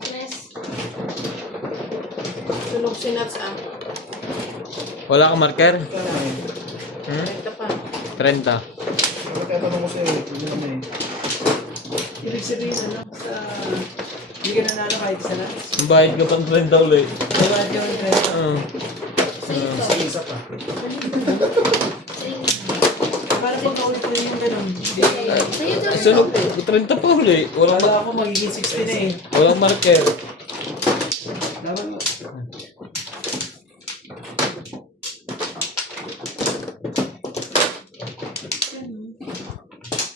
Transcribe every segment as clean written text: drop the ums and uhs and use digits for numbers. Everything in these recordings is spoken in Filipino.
Tres. Sunog si Nats ah. Wala kang marker? Kaya na eh. Hmm? Ito pa. 30. Kaya tanong ko sa'yo, hindi naman eh. Ibig sabihin ano, sa... Hindi ka nanalo kahit isa lang. Ang bayad ka pang 30 ulit. Diba, yun, Sa isa pa. para pag naulit mo yung ganun. Sa'yo daw. Sunog, 30 pa ulit. Walang, Wala ako magiging 60 na eh. walang marker. Dapat mo.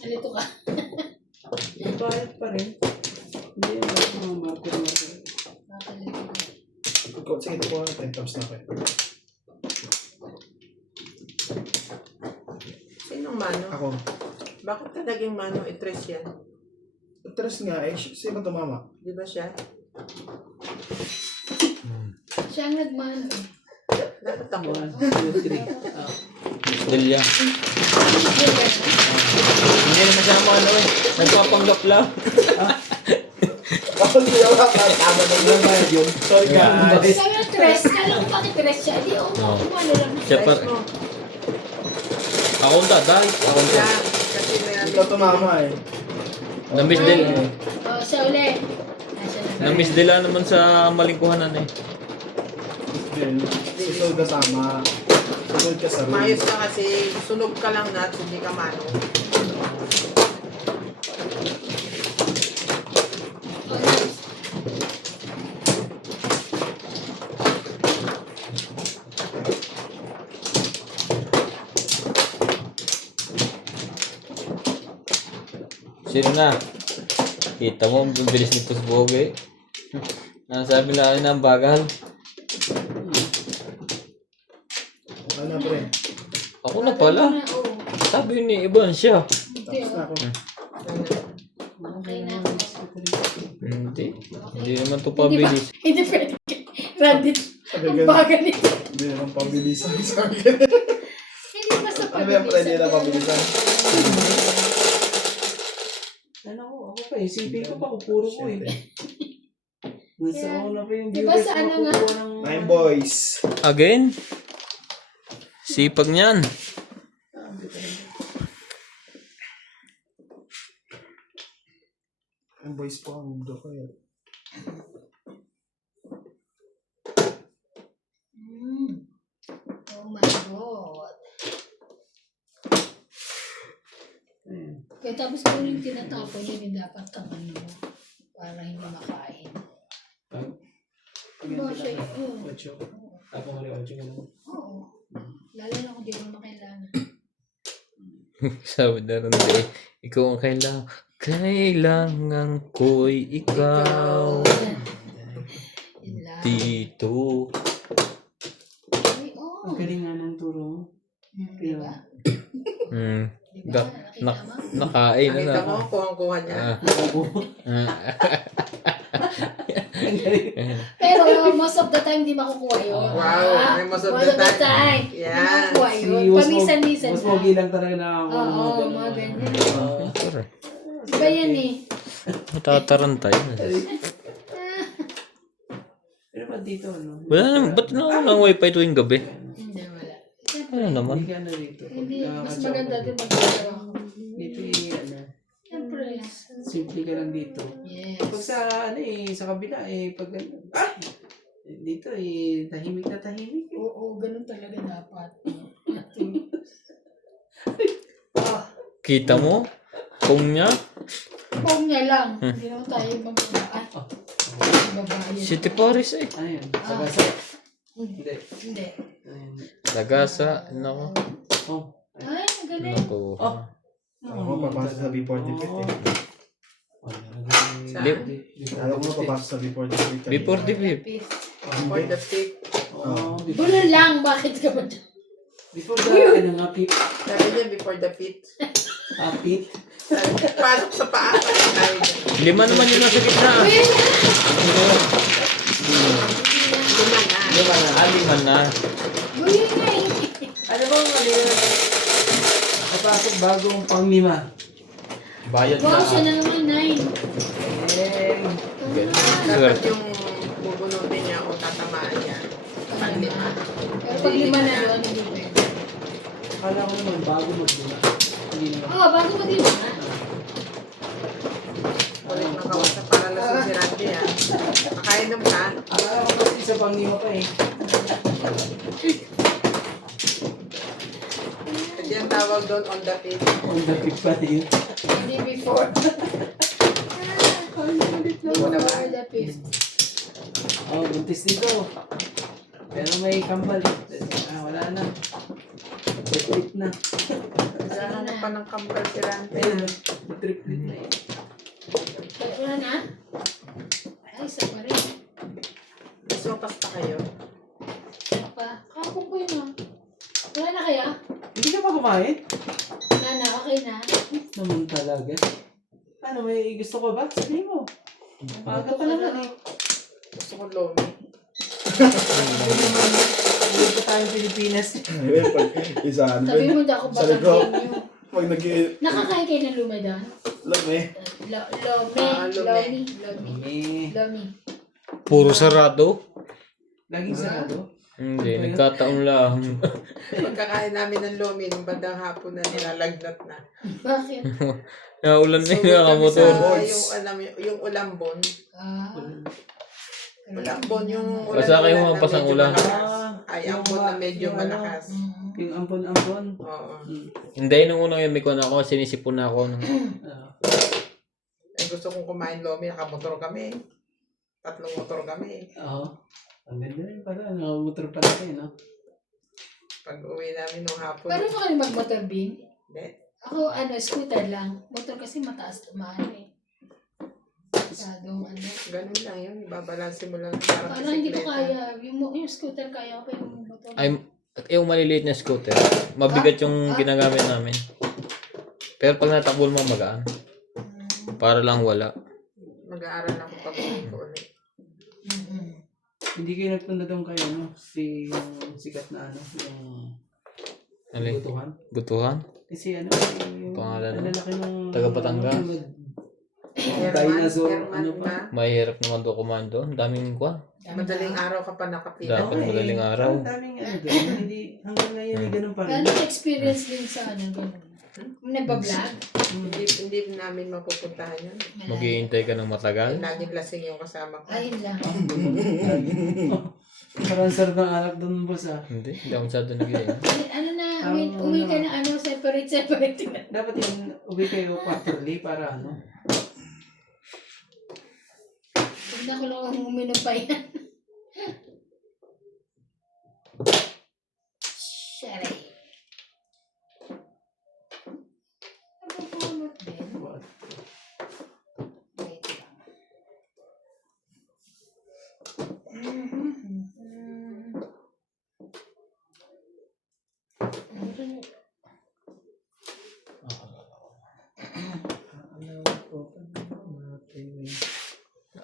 Alito ka. Bayad pa rin. Hindi yung mga marker. Nakalito ka. Sige, ito po na 10 tops na kayo. Sinong mano? Ako. Bakit ka naging mano? I-tres yan. Tres nga eh, sino tumama? Di ba siya? Siya ang nagmano. Dapat ako. 1, 2, 3. Delia. Hindi naman siya naman ano eh. Nagpapanggap lang. Ako hindi ako tama na yun. Bayad yun. Sorry guys. Sabi ng tres. Kala ko bakit tres siya. Di ako Oo. kumano lang. Siya pa. Size mo. Ako da, dahil. Ako da. Siya. Kasi may Ikaw tumama eh. Na-miss din. Oh, siya ulit. Nasa na. Na-miss nila naman sa malingkuhanan eh. Then, susunod ka tama. Susunod ka sa room. Maayos ka kasi sunog ka lang Nats, hindi ka mano. Oh, nice. Sino na? Kita mo, ang bilis ni Pusboge. Nasabi lang na ang bagal. Ano na pre? Ako na pala. Oo. Sabi ni Iban siya. Hindi, Tapos na oh. ako. Okay na ako. Hindi. Hindi naman to pabilis. Hindi pwede. Randy, Sabi ang ganun. bagal nito. Hindi naman pabilisan sa akin. Hindi basta Ano ba yung pre? Hindi na pabilisan? Ano ako pa eh. Isipin ko pa kung puro ko eh. Gusto ko na pa yung Diba viewers sa ko ano nga? kukuha ng... Nine boys. Again? Sipag niyan. Nine boys po ang mundo ko yun. Oh my God. Ayan. Kaya tapos kung yung tinatapon yun, yung dapat taman mo para hindi makain. Diba siya yun? Ocho. Tapos mali 8 ka lang. Oo. Lalo na kung di mo makailangan. Sabi na rin eh. Ikaw ang kailangan. Kailangan ko'y ikaw. Yun lang. Dito. Ay, oo. Ang galing nga ng turo mo. Diba? Hmm. Diba? Nakita mo? Nakain na Nakita na. mo, kuhang-kuha niya. Pero most of the time, di makukuha yun. Wow, may most of the time. Di Yan. makukuha yun. Pamisan-misan Mas pogi lang talaga na ako. Oo, mga ganyan. Sure. Iba yan eh. Matatarantay. Pero ba't dito ano? Wala naman. Ba't na walang wifi tuwing gabi? Hindi, wala. Ano naman? Hindi ka ano dito. Hindi, mas Nakakatsa maganda ko. din magkakaroon ako. Dito ano. Siyempre. Simple ka lang dito. Yes. Pag sa ano eh, sa kabila eh, pag ah! Dito eh, tahimik na tahimik. Oo, ganun talaga dapat. Oh, Kita mo? Kung niya? phone niya lang. Hindi naman tayo magbabaan. Babae. City Paris eh. Ano yan? Sagasa? Hindi. Hindi. Ayan. Lagasa. Nako. Oh. Ay, magaling. Nako. Oh. Alam mo, papasok sa before the fit eh. Alam mo, papasok sa before the fit. Before the VIP. For the pick. Oh, Bulo lang, bakit ka ba dyan? before the ano nga pit. Sabi niya before the fit. Pit. Pasok sa paa. Ay, 5 naman yun nasa gitna. lima na. 5 na. Bulo nga eh. Ano bang mali na? Napasok bagong pang-5. Bayad Wow, siya na. na naman 9. Eh, Dapat yung bubunutin niya o tatamaan niya. Lima. Pero pag lima na doon, hindi pwede. Akala ko naman, bago maglima. Hindi naman. Oo, bago mag-lima na. Ulit ng kausap para lasing si Randy ah. Makainom ka. Akala ko kasi isa pang lima pa eh. Kasi ang tawag doon on the feet. On the pick pa rin. Hindi before. Hindi mo na ba? Before the fifth. Oh, buntis dito. Pero may kambal eh. Wala na. Triplet na. Naghahanap pa ng kampal si Randy. Ayun, triplet na eh. Wala na? Ay, isa pa rin. Sopas pa kayo. Ano pa? Kapong ko yun ah. Wala na kaya? Hindi ka pa kumain? Wala na, okay na. Naman talaga. Ano, may gusto ko ba? Sabihin mo. Maaga pa naman eh. Gusto ko lomi. Hindi pa tayong Pilipinas. Pag isahan Sabi mo daw ako Sa baka likod. venue. Pag Nakakain kayo ng lumadan? Love eh. Lomi. Lomi. Puro sarado. Laging sarado. Hindi, nagkataon lang. Pagkakain namin ng lomi, nung bandang hapon na nilalagnat na. Bakit? Naulan na So, yung nakamotor. yung ulambon. Ah. Ulambon yung Basta kayo na mampas ang medyo ulan. malakas. Ay, ambon na medyo yung malakas. Yung ampon-ampon. Oo. Hindi, nung unang yung mikon ako, sinisipon na ako. Ay, gusto kong kumain lomi, nakamotor kami. 3 motor kami. Oo. Ang ganda rin pala. Nakamotor pala kayo, no? Pag uwi namin nung hapon. Paano mo kayo mag-motor, Bing? Hindi. Ako, scooter lang. Motor kasi mataas tumaan eh. Masyadong Ganun lang yun. Ibabalansin mo lang. Parang Parang hindi ko bisikleta. kaya. Yung scooter kaya ko, yung motor. Ay, yung maliliit na scooter, mabigat yung ginagamit namin. Pero pag natakbo mo, magaan. Para lang wala. Mag-aaral ako pag uwi ko ulit. Hindi kayo nagpunta doon kayo, no? Yung sikat na ano, yung Alin? butuhan. Gutuhan? Kasi ano, yung Pangalan? ang lalaki ng Taga Batangas? Dinosaur, Herman ano pa? ba? Mahirap naman doon kumain doon. Daming kuha. Madaling araw ka pa nakapila. Dapat madaling araw. Ang daming ano doon, hindi, hanggang ngayon ay ganun pa rin. Gano'ng experience din sa ganun. Nagbablog? Hindi namin mapupuntahan yun. Maghihintay ka ng matagal. Laging lasing yung kasama ko. Ayun lang. Parang sarap ng anak doon, boss ah. Hindi, hindi ako masyado nag-iin. Ano na, uwi ka na separate na. Dapat yung uwi kayo quarterly para ano. Huwag na ko lang uminom pa yan. Sharay. Napupulot din. Wait lang.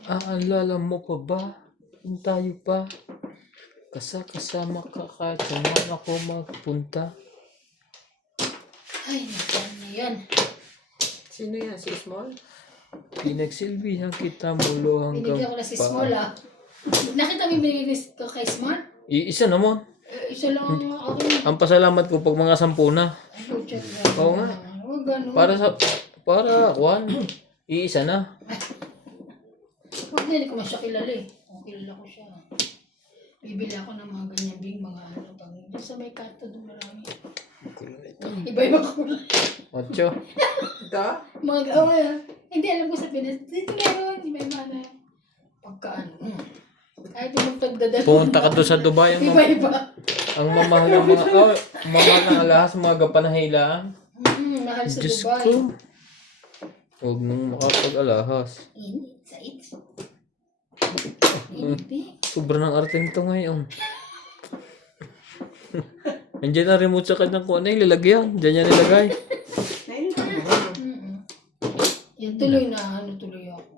Aalala mo pa ba? Kung tayo pa. Kasama ka kahit saan ako magpunta. Ay, nakan na yan. Sino yan? Si Small? Pinagsilbihan kita mulo hanggang Binigyan ko na si Small ah. Nakita mo yung binigyan ko kay Small? Isa naman. Isa lang ang akin. Ang pasalamat ko pag mga 10 na. Ay, pucha, Oo nga. Huwag ganun. Kuwan. Iisa na. Huwag na, hindi ko masya kilala eh. Kung kilala ko siya. Bibili ako ng mga ganyan bing, mga ano, pang doon sa may karto doon marami. Iba-iba kulay. 8. Ito? Mga, hindi alam ko sa Pinas. Dito meron, iba-iba na. Pagkaan. Kahit yung pagdadala. Pumunta ka doon sa Dubai. Iba-iba. Ang mamahal ng mga... mamahal ng alahas, mga gapanahilaan. Mahal sa Diyos Dubai. ko. Huwag nang makapag-alahas. Init sa it. Init eh. Sobrang arteng to ngayon. Nandiyan ang remote sa kanyang kung ano yung lalagyan. Diyan yan nilagay. Nainit ako ba? Yan tuloy na, tuloy ako.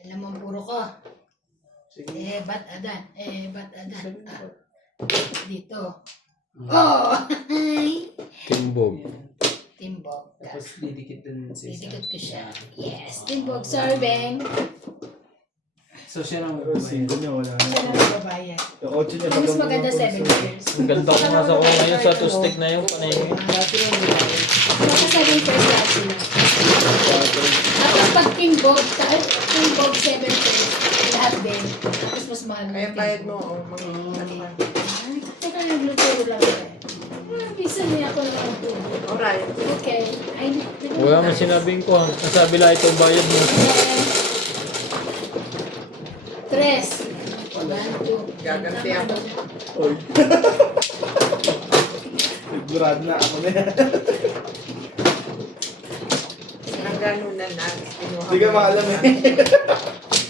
Alam mo, puro ka. Sige. Ba't adan? Dito. Oh! Hi! Timbog. Timbog. Tapos didikit dun sa isa. Didikit ko siya. Yes, Timbog serving. So siya lang Pero 5 niya wala na. Siya na magbabayad. Yung 8 niya. Ang mas pag- maganda 7 years. Ang ganda ko nga sa ko ngayon sa two-stick na yung panay. Dati lang nila. Baka 7 first lahat sila. Tapos pag Timbog, 7 first, lahat din. Tapos mas mahal. Kaya bayad mo, mga ano ka. Ay, teka, nagluto lang ako. Bisa niya ako ng magtubo. Alright. Okay. Ay, Wala man sinabing ko ha. Nasabi lang itong bayad mo. Tres. 1, 2. Gaganti ako. Oy. Sigurado na ako na yan. Ang ganunan na. Kinuha Hindi ka mo maalam yung- eh.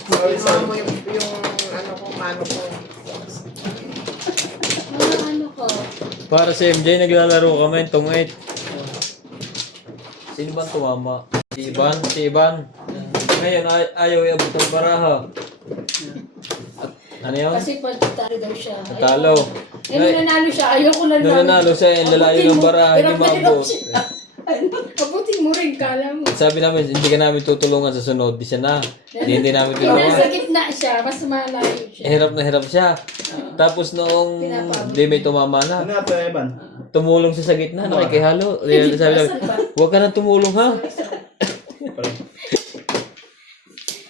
Sorry, Kinuha sorry. mo yung ano ko, mano ko. Mga ano ko. Para sa MJ, naglalaro kami, itong 8. Sino ba tumama? Si Ivan? Si Ivan. Ngayon, ayaw iabot ng baraha. At, ano yun? Kasi pagtalo daw siya. Natalo. Eh, nung nanalo siya, ayoko na Nung nanalo siya, yung lalayo ng baraha, hindi maabot. Abutin mo rin, kala mo. Sabi namin, hindi ka namin tutulungan sa sunod. Di siya na. Hindi namin Eh, nasa tulungan. gitna siya, mas malayo siya. Hirap na hirap siya. Tapos noong di may tumama Ano na, nga to, Evan? tumulong siya sa gitna, nakikihalo. Sabi namin, Saan ba? huwag ka nang tumulong ha.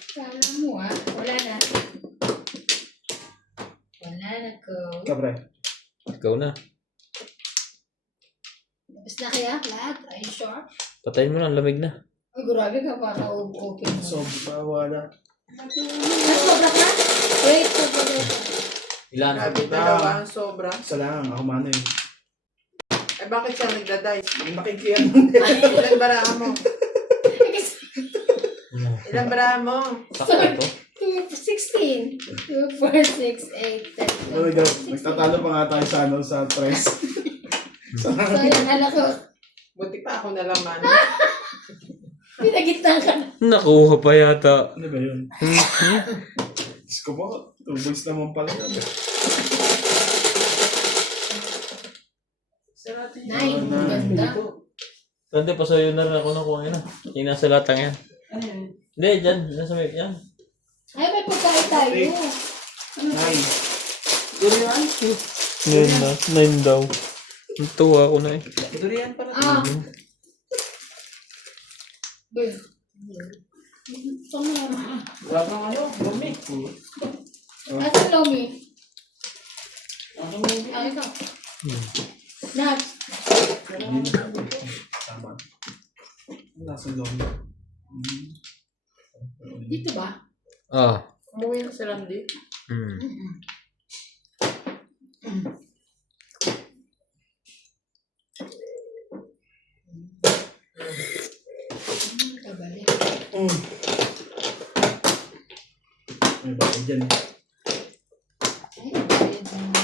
Kala mo wala na. Wala na ko. Kapre. Ikaw na. Tapos na kaya lahat? Are you sure? Patayin mo na, lamig na. Ay, grabe ka para open mo. So, wala. Sobra ka? Wait, sobra ka. Ilan? Grabe, dalawa ang sobra. Isa lang, ako mano eh. Eh, bakit siya nagdadice? Nakikiyan. Ilan baraha mo? Ilan baraha mo? Sakto ito. 16. 2, 4, 6, 8, 10. Oh my God, nagtatalo pa nga tayo sa ano, sa tres. So, yung anak ko, Buti pa ako nalaman. pinagitna ka na. Nakuha pa yata. Ano ba yun? Diyos ko po, 2 boys naman pala yun. 9. Ganda. Tante, pasayo na rin ako ng kuha na. Yung nasa latang yan. Ano yun? Hindi, dyan. Nasa may, yan. Ay, may pagkain tayo. 9. Durian? 9 na. 9 daw. Natuwa ako na eh. Durian pala. Be. Ito na. Wala kang ano, lumi. Asa Lomi? Ano mo? Ay, ito. Nat. Tama. Nasa loob. Dito ba? Ah. Umuwi na si Randy. Hmm. Kabalik. May bakit dyan eh. Ay, bayad mo.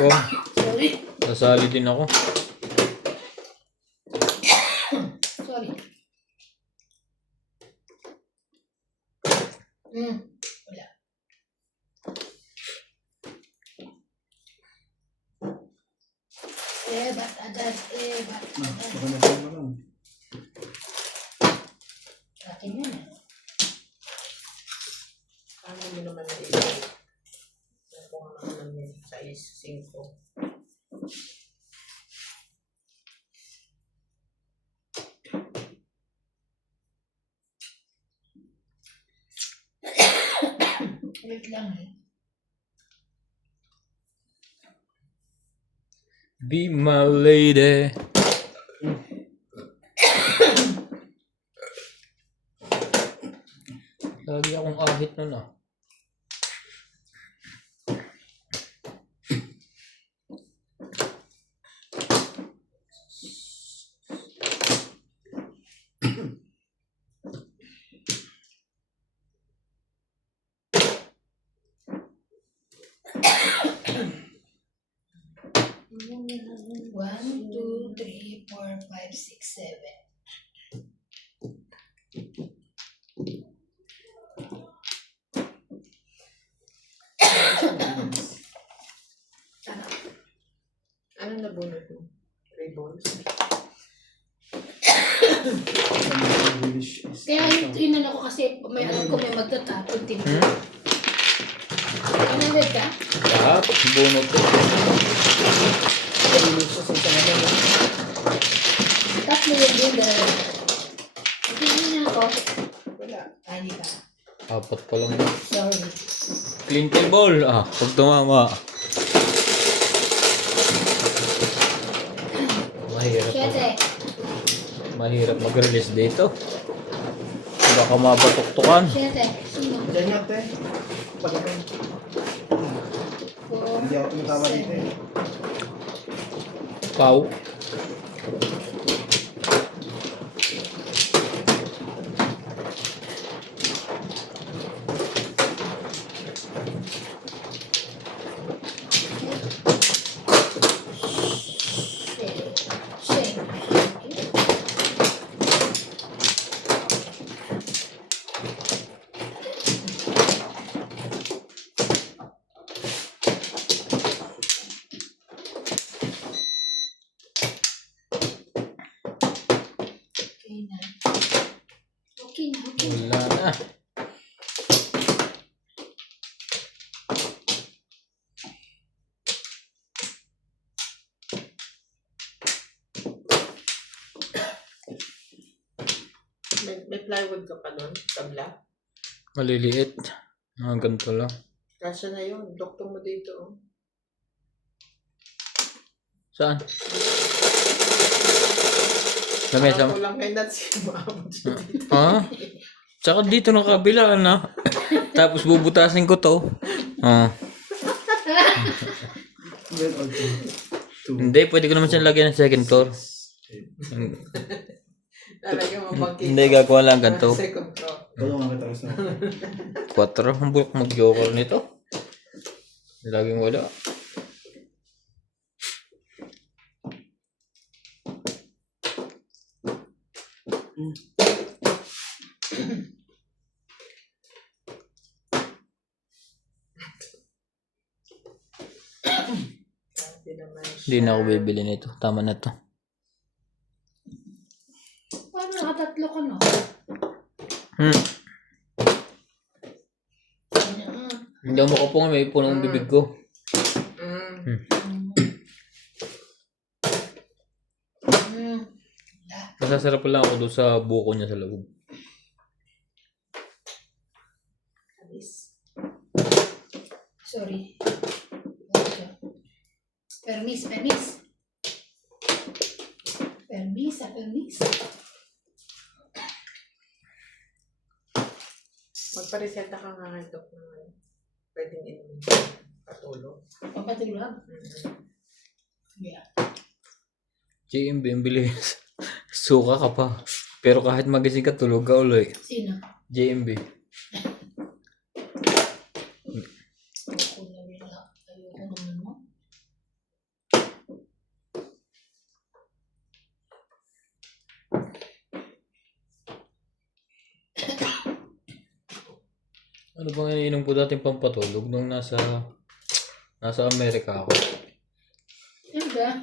Oh, Sorry. nasali din ako. Sorry. Wala. Ba't agad, ba't Ah, agad. baka na tayo lang. Akin yan. Paano mo naman na-ibig? Nakuha naman yun. 6, 5. Wait lang Be my lady. Lagi akong ahit nun ah. 1, 2, 3, 4, 5, 6, 7. Ano nabunot mo? Ribbons? Kaya yun ko kasi may alam ko may magtatapon din. Pinawid ka? Lahat, bunot ko. Tatlo yun din dahil. Hindi na ako. Wala. Hindi ka. Apat pa lang. Sorry. Clean table. Pag tumama. Mahirap. Siyete. Mahirap mag-release dito. Baka mabatuktukan. Siyete. Sino? Diyan nga, te. Pagkakas. Hindi ako tumatawa dito eh. Pau. Okay na. Wala na. May plywood ka pa nun? Tabla? Maliliit. Ganito lang. Kasya na yun. Doktor mo dito. Oh. Saan? Sa mesa mo? Ako lang kay Nats. Maabot siya dito. Tsaka dito ng kabila na. Tapos bubutasin ko to. Well, or two. Hindi, pwede ko naman siya lagyan ng second floor. Talaga mabangkit. Hindi, gagawa lang ganito. Second floor. Tulungan kita gusto mo. 4. Ang bulok mag-joker nito. Laging wala. Grabe naman siya. Hindi na ako bibili nito. Tama na to. Paano nakatatlo ka no? Hindi ako makapunga. May punong bibig ko. Masasarap lang ako doon sa buko niya sa loob. Sorry. Permis. Magpareseta ka nga kay Dok na pwedeng inumin. Patulog. Papatulog? Yeah. GMB, ang bilis. Suka ka pa. Pero kahit magising ka, tulog ka ulit. Sino? JMB. Ayoko naman mo. Ano bang iniinom ko dating pampatulog nung nasa Amerika ako? Diba?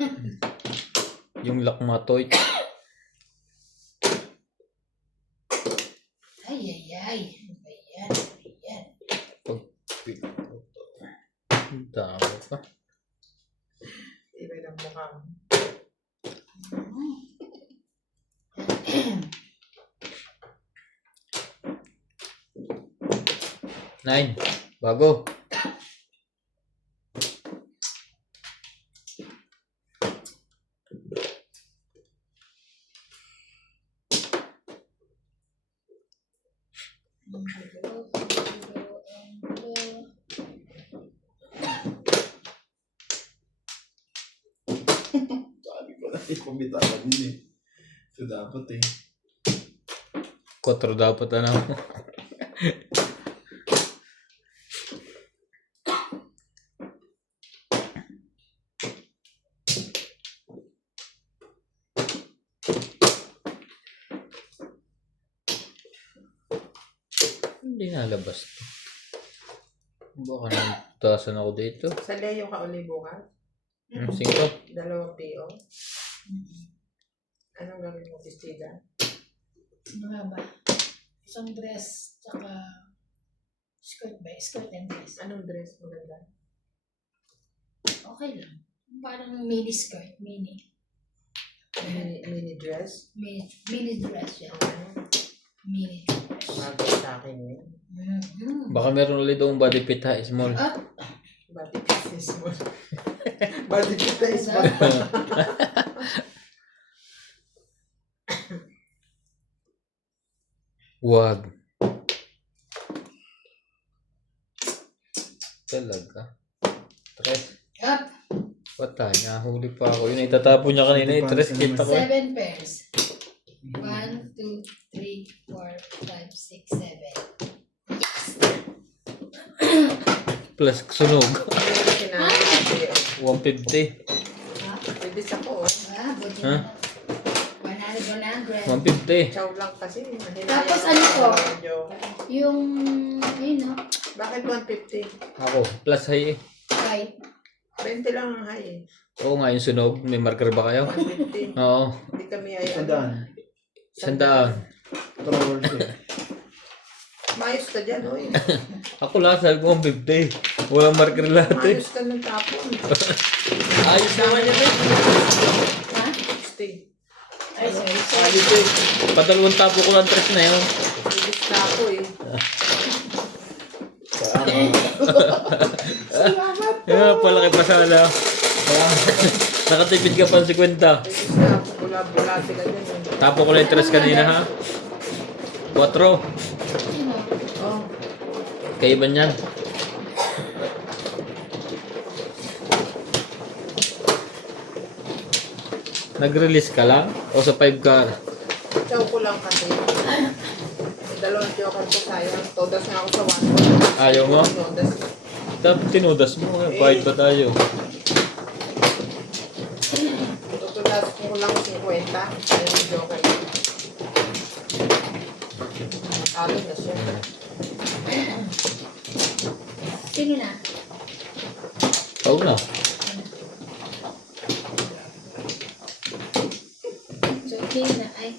Yung Lakmatoy. Ay. Ano ba yan? Ang tama pa. Iba ng mukha mo. Nine. Bago. Sabi ko na ipabitawan yun eh. Ito dapat eh. 4 dapat ano. Hindi nalabas to. Baka nagtasan ako dito. Sa Leo ka uli bukas? 5. 2 PO? Anong gawin mo, Pistida? Ano nga ba? Isang dress, tsaka skirt ba? Skirt and dress. Anong dress maganda? Okay lang. Parang mini skirt, mini. Mini dress? Mini dress yan. Ano? Mini dress. Bagay sa akin yun. Baka meron ulit yung body fit ha, small. At, Body fit is small. Body fit is small. Wag. Talaga. Tres. up. Patay, nahuli pa ako. Yun, itatapon niya kanina. Tres kita ko. 7 pairs. 1, 2, 3, 4, 5, 6, 7. Plus sunog. Meron sinabi. 150. Ha? Bibis ako, oh. Ah, buti Ha? na. 100. 150. Chow lang kasi. Mahinayang Tapos ano po? medyo. Yung, yun no, Bakit 150? Ako, plus high eh. right. 20 lang ang high eh. Oo nga, yung sunog. May marker ba kayo? 150. Oo. Hindi kami ay Sandaan. 100. Trolls eh. Mayos ka dyan, oy. Ako lahat, sabi ko 150. Walang marker lahat eh. Mayos ka ng tapon. Ayos naman yan eh. Ha? 60. Ay, sorry. Ayos eh. Padalawang tapo ko lang tres na yun. Bibis na ako eh. Yeah, palaki pa sana. Nakatipid ka pa ng 50. Bibis na ako. Bula-bulate ka dyan. eh. Tapo ko lang yung tres kanina ha. 4. Sino? Oh. Kaiban yan. Nag-release ka lang? O sa 5 car? Chow ko lang kasi. Dalawang joker ko sayang. Todas nga ako sa 1. Ayaw mo? Todas. Dapat tinudas mo. Bayad pa tayo. Tutulas ko lang 50. Ayun yung joker. Natalo na siya. Sino na? Oo na. So, sino na? Ay,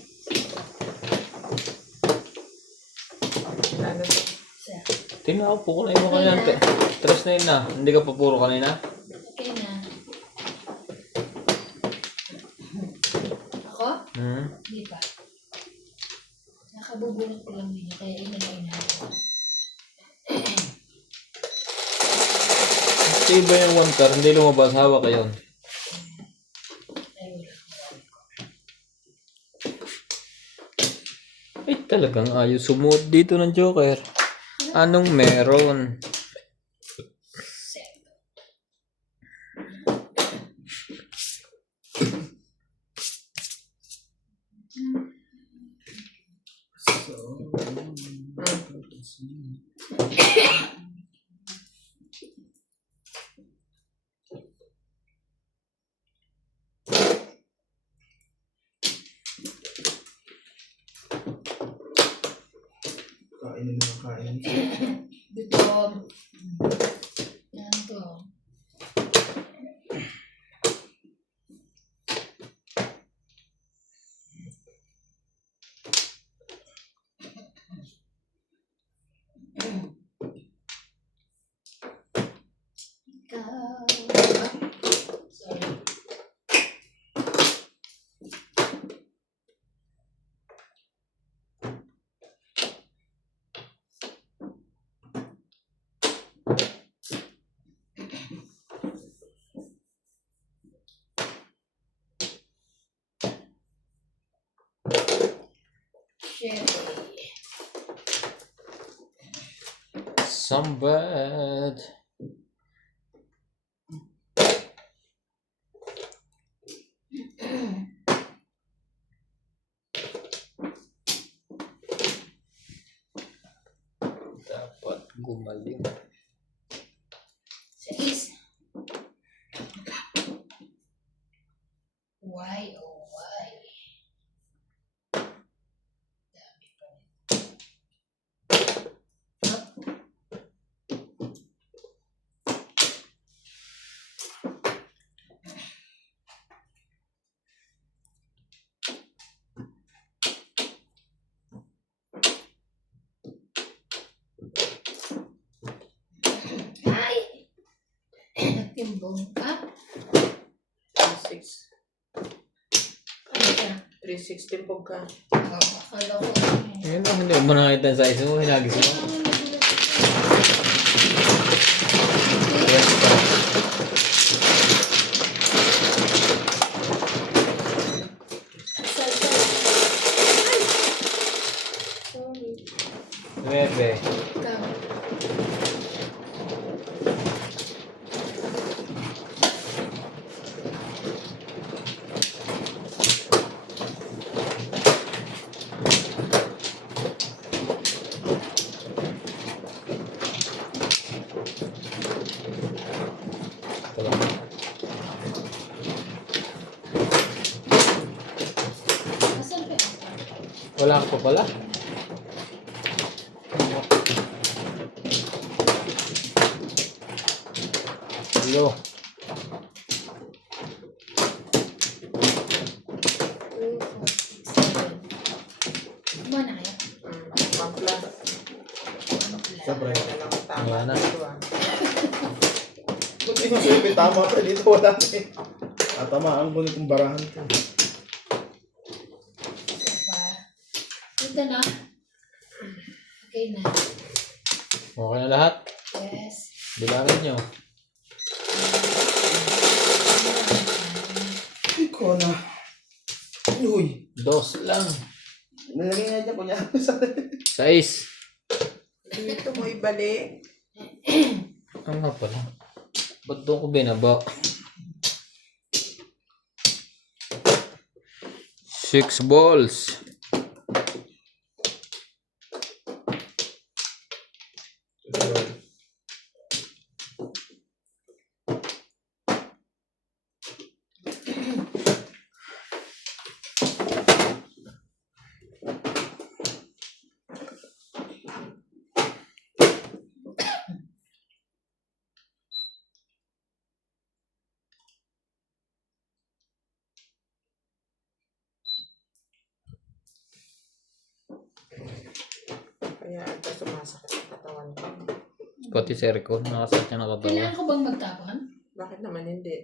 Ano to? siya. Tinapo ko na yung mga yan. Tres na yun na. Hindi ka pa puro kanina? Okay na. Ako? Hindi pa. Nakabubunot ko lang din. Kaya ina na inahin. Kasi iba yung 1 car. Hindi lumabas. Hawak ka yun. Ay, wala. Ay talagang ayos sumuot dito ng Joker. Anong meron? Set. Kainin na kain. Dito. Yan to. Ikaw. Sorry. Sherry. Some bad. Dapat gumaling. Sais. Why, oh why? Dami pa rin. Timbong. Ha? 3.6. Ano siya? 3.16 po ka. Akala ko. Ayun lang, hindi mo nakita yung size mo, hinagis mo. Yes, pa. Sorry. 9. Ikaw. Ito lang. Asan ba? Wala ka pa pala? Hello. Kumana kaya? Pampla. Siyempre. Wala lang ang tama Wala na. dito ah. Buti ko sa'yo, tama pa dito, wala na eh. Tatamaan ko nitong barahan ko. Isa pa. Punta na. Okay na. Okay na lahat? Yes. Bilangin nyo. Ikaw na. Uy. 2 lang. Nalagay nga dyan, kunya. 6. Dito mo ibalik. Ano nga pala? Ba't doon ko binaba? 6 balls. Kaya ito sumasakit ang katawan ko. Pati si Rico, nakasat niya nakatawa. Kailangan ko bang magtapon? Bakit naman hindi?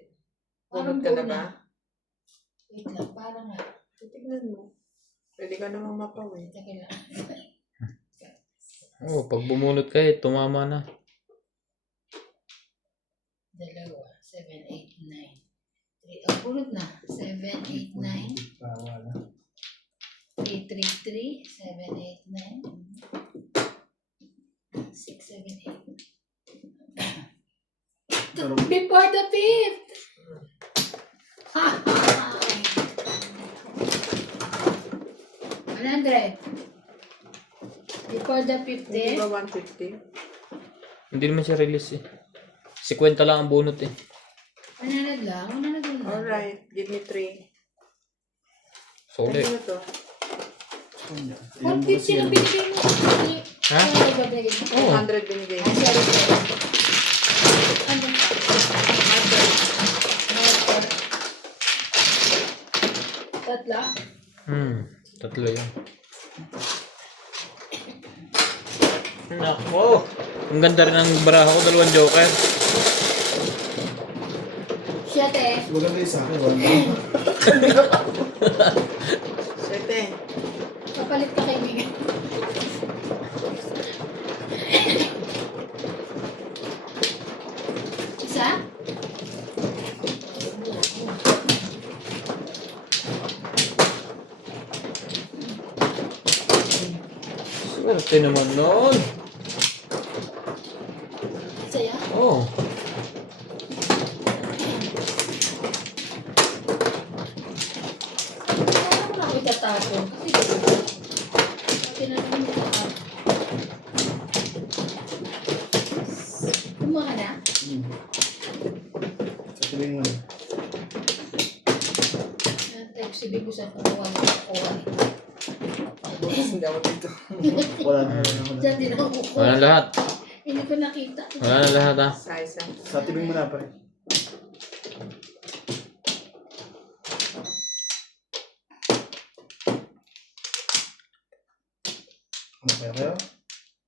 Parang Bunot ka na buo ba? Wait lang, parang nga. Titignan mo. Pwede ka namang mapawin. Teka lang. Oo, pag bumunot ka tumama na. 2, 7, 8, 9. 3, oh, bunot na. 7, 8, 9. 3, 3, 3. 7, 8, 9. 6, 7, 8. Before the 5th! Ha! 100. Before the 5th, Hindi eh. ba 150? Hindi naman siya release eh. 50 lang ang bunot eh. 100 lang. 100 lang. Alright, give me 3. Solid. Ano to? 150 lang binigay mo. Ha? Ano ba binigay mo? Oo. 100 binigay. Ah, sorry, sorry. Ano? Tatla? Tatlo yun. Nako. Ang ganda rin ang baraha ko, 2 joker. Siyete. Maganda yung sa akin, wala. 7. Kapalit ka kaibigan. Isa? Swerte naman nun. Isa yan? Oo. Kaya ko na ako itatapon. Kasi pati na naman itatapon. Kumuha ka na? Sa tuloy mo na. Text si Bigo sa kumuha mo kukuha. Hindi ako dito. Wala na, wala na. Diyan din ako kukuha. Wala na lahat. Hindi ko nakita. Wala na lahat ha. Sa. Sa tibing mo na pa rin. Ano kaya kayo?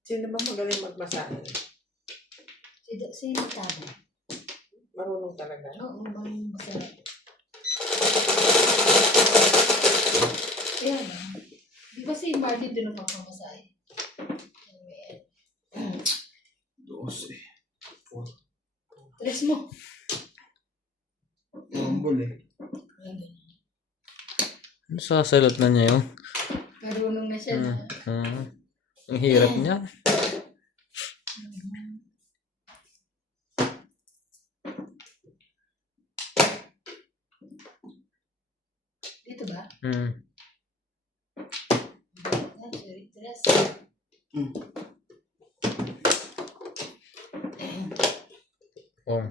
Sino ba magaling magmasahe? Sino tabi? Marunong talaga. Oo, masarap. Kaya na. Di ba si Marty doon ang pagpapasay? Ayan. 12. Tres mo. Rumble eh. Ayan, ganyan. Sasalot na niya yung. Marunong na siya na. Ang hirap niya. Dito ba? Ah, sorry, tres. Pong.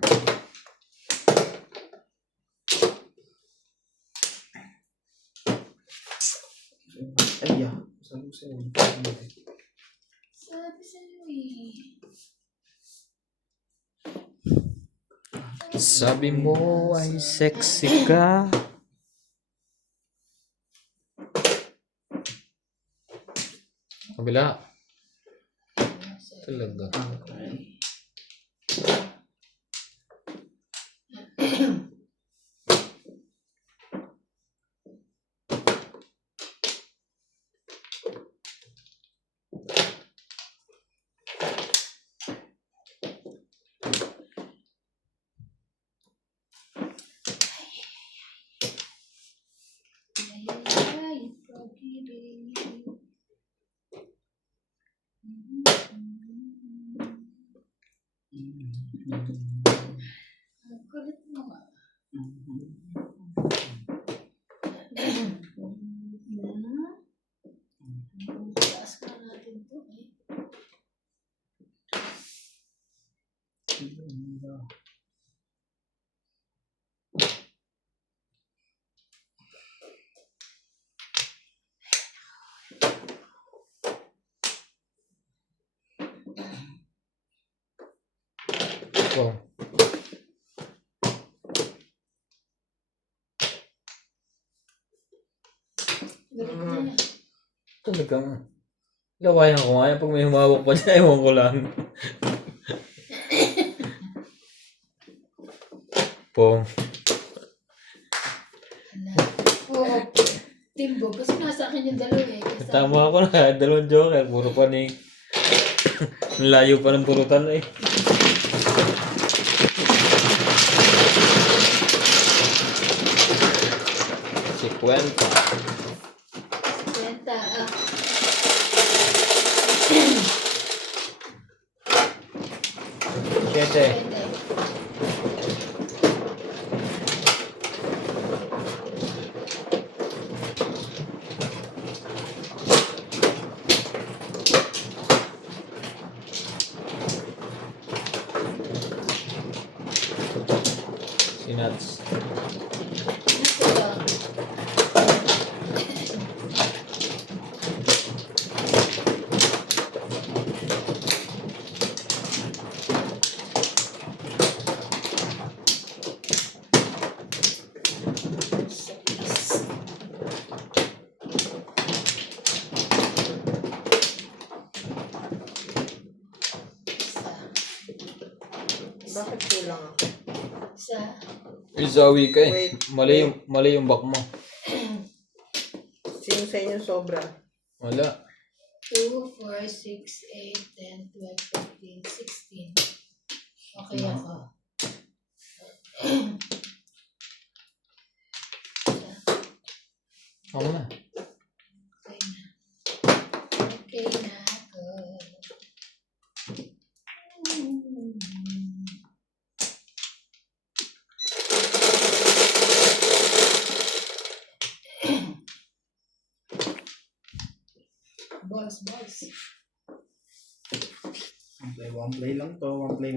Ay, yeah. Sabi ko sa'yo. Sabi sa'yo eh. Sabi mo ay sexy ka. Kabila. Talaga. Ay, pag-ibig. Ang kulit mo nga. Taas ka natin to eh. Pong. Galit na yan. Talagang. Gawayan ko nga yan. Pag may humawak pa dyan, ewan ko lang. Pong. Oo. Timbo. Kasi nasa akin yung dalawa eh. Kasi Tama ako na. Dalawang joker. Puro pa ni. Ang layo pa ng purutan eh. Si Kwenta. kwenta. Siyete. Si Nats. Bakit kulang ako? Isa. Izawi ka eh. Wait. Mali yung back mo. Sino sa inyo sobra? Wala. 2, 4, 6, 8, 10, 12, 15, 16. Okay ako. Ako na. Okay na. Okay na ako. Balls. One play lang to. One play.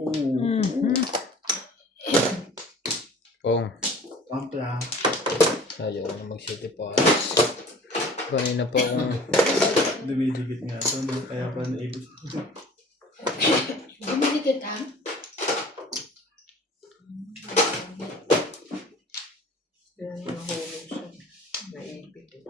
Ooh. Pong. One play. Ayaw na mag-city pass. Kanina pa akong... Dumidikit nga to. No? Kaya pa naibig. Dumidikit ang? Yan, nahulog siya. Naipit eh.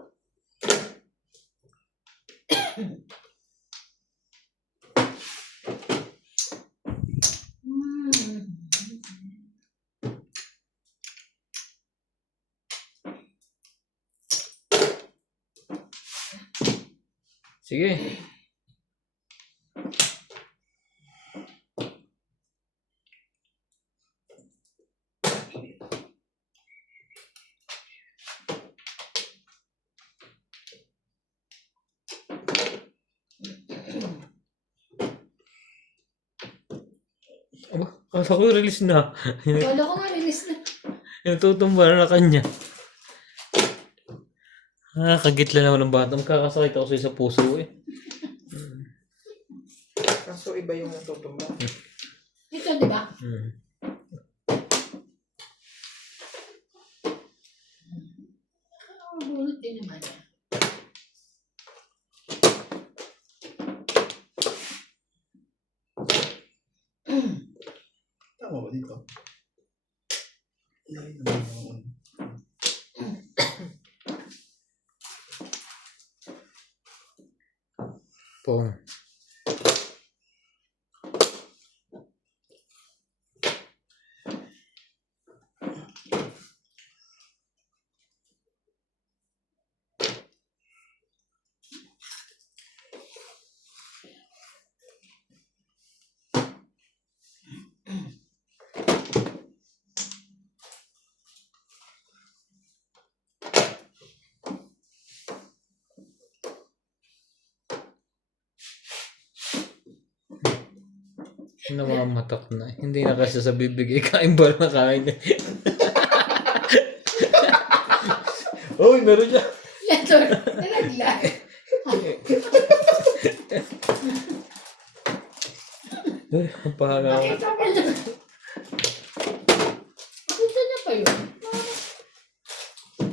Sige. Aba, kala ko release na. Kala ko nga release na. Natutumba na kanya. Kagitla na ako ng bata. Magkakasakit ako sa puso eh. Kaso iba yung natutumba. Ito, di ba? Bunot din naman yan. Tama ba dito? Ilalim naman yung... Pong. Namamatak na. Hindi na kasi sa bibig. Kain ba na kain? Uy, meron siya. Letter. Nalaglag. Uy, ang pahanga. Nakita ka na. Pakita niya pa yun.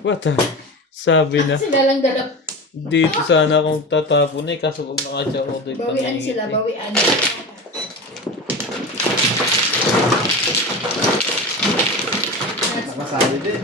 What the? Sabi na. Sila lang dalaw. Dito sana akong tatapon eh. Kaso kung nakasya ako dito. Bawian sila, bawian. Nakasali din.